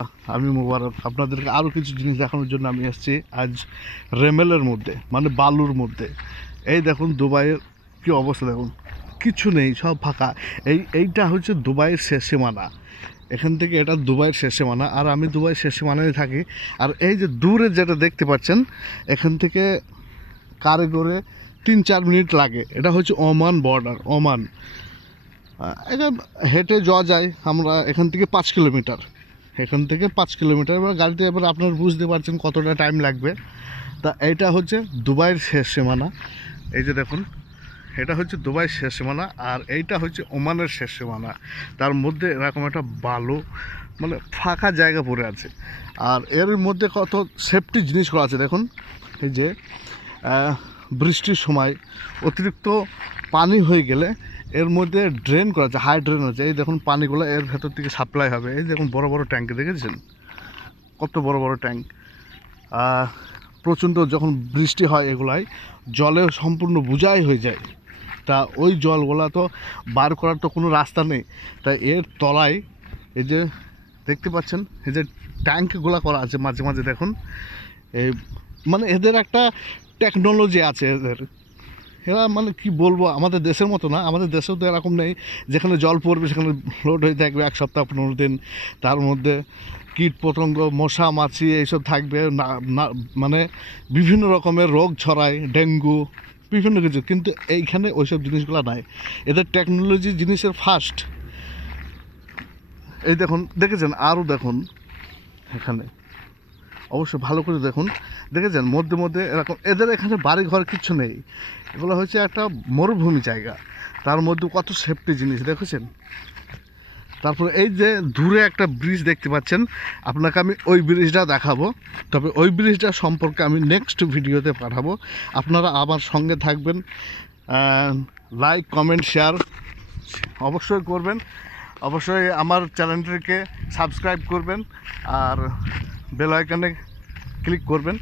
আমি মোবারক আপনাদেরকে আরও কিছু জিনিস দেখানোর জন্য আমি এসেছি আজ রেমেলের মধ্যে, মানে বালুর মধ্যে। এই দেখুন দুবাইয়ের কি অবস্থা, দেখুন কিছু নেই, সব ফাঁকা। এইটা হচ্ছে দুবাইয়ের শেষ সীমানা। এখান থেকে এটা দুবাইয়ের শেষ সীমানা, আর আমি দুবাইয়ের শেষ সীমানায় থাকি। আর এই যে দূরে যেটা দেখতে পাচ্ছেন, এখান থেকে কারে করে 3-4 মিনিট লাগে। এটা হচ্ছে ওমান বর্ডার, ওমান। এটা হেঁটে যাওয়া যায় আমরা এখান থেকে 5 কিলোমিটার। এখান থেকে 5 কিলোমিটার এবার গাড়িতে, এবার আপনারা বুঝতে পারছেন কতটা টাইম লাগবে। তা এইটা হচ্ছে দুবাইয়ের শেষ সীমানা। এই যে দেখুন, এটা হচ্ছে দুবাইয়ের শেষ সীমানা, আর এইটা হচ্ছে ওমানের শেষ সীমানা। তার মধ্যে এরকম একটা বালু, মানে ফাঁকা জায়গা পড়ে আছে। আর এর মধ্যে কত সেফটি জিনিস করা আছে দেখুন। এই যে বৃষ্টির সময় অতিরিক্ত পানি হয়ে গেলে এর মধ্যে ড্রেন করা আছে, হাই ড্রেন আছে। এই দেখুন পানিগুলো এর ভেতর থেকে সাপ্লাই হবে। এই দেখুন বড় বড় ট্যাঙ্কে দেখেছেন, কত বড় বড় ট্যাঙ্ক। প্রচণ্ড যখন বৃষ্টি হয় এগুলাই জলে সম্পূর্ণ বোঝাই হয়ে যায়। তা ওই জলগুলা তো বার করার তো কোনো রাস্তা নেই। তাই এর তলায় এই যে দেখতে পাচ্ছেন, এই যে ট্যাঙ্কগুলো করা আছে মাঝে মাঝে দেখুন। এই মানে এদের একটা টেকনোলজি আছে এদের। এরা মানে কি বলবো, আমাদের দেশের মতো না। আমাদের দেশেও তো এরকম নেই যেখানে জল পড়বে সেখানে লোড হয়ে থাকবে 1 সপ্তাহ 15 দিন। তার মধ্যে কীট পতঙ্গ, মশা মাছি এইসব থাকবে না, মানে বিভিন্ন রকমের রোগ ছড়ায়, ডেঙ্গু বিভিন্ন কিছু। কিন্তু এইখানে ওইসব জিনিসগুলো নাই। এদের টেকনোলজি জিনিসের ফার্স্ট। এই দেখুন, দেখেছেন? আরও দেখুন এখানে, অবশ্যই ভালো করে দেখুন, দেখেছেন মধ্যে মধ্যে এরকম। এদের এখানে বাড়ি ঘর কিচ্ছু নেই, এগুলো হচ্ছে একটা মরুভূমি জায়গা। তার মধ্যে কত সেফটি জিনিস দেখেছেন। তারপরে এই যে দূরে একটা ব্রিজ দেখতে পাচ্ছেন, আপনাকে আমি ওই ব্রিজটা দেখাবো। তবে ওই ব্রিজটা সম্পর্কে আমি নেক্সট ভিডিওতে পাঠাবো। আপনারা আমার সঙ্গে থাকবেন, লাইক কমেন্ট শেয়ার অবশ্যই করবেন। অবশ্যই আমার চ্যানেলটিকে সাবস্ক্রাইব করবেন, আর বেল আইকনে ক্লিক করবেন।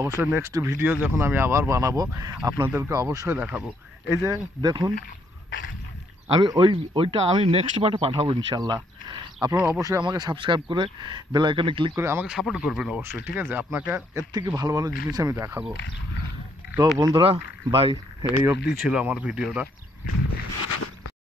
অবশ্যই নেক্সট ভিডিও যখন আমি আবার বানাবো আপনাদেরকে অবশ্যই দেখাবো। এই যে দেখুন, আমি ওইটা আমি নেক্সট পার্টে পাঠাবো ইনশাল্লাহ। আপনারা অবশ্যই আমাকে সাবস্ক্রাইব করে বেল আইকনে ক্লিক করে আমাকে সাপোর্ট করবেন অবশ্যই, ঠিক আছে? আপনাকে এর থেকে ভালো ভালো জিনিস আমি দেখাবো। তো বন্ধুরা, বাই। এই অবধি ছিল আমার ভিডিওটা।